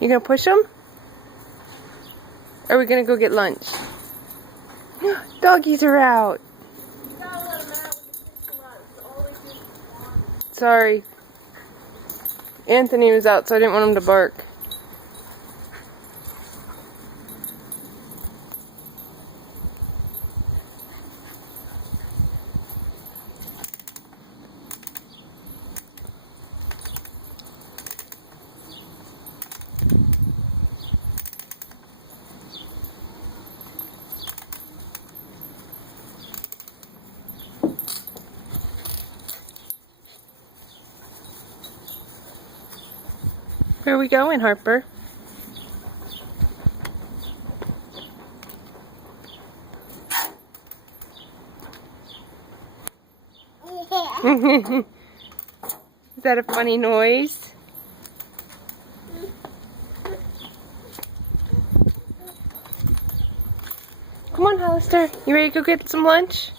You gonna push him? Or are we gonna go get lunch? Doggies are out. Sorry. Anthony was out, so I didn't want him to bark. Where are we going, Harper? Is that a funny noise? Come on, Hollister. You ready to go get some lunch?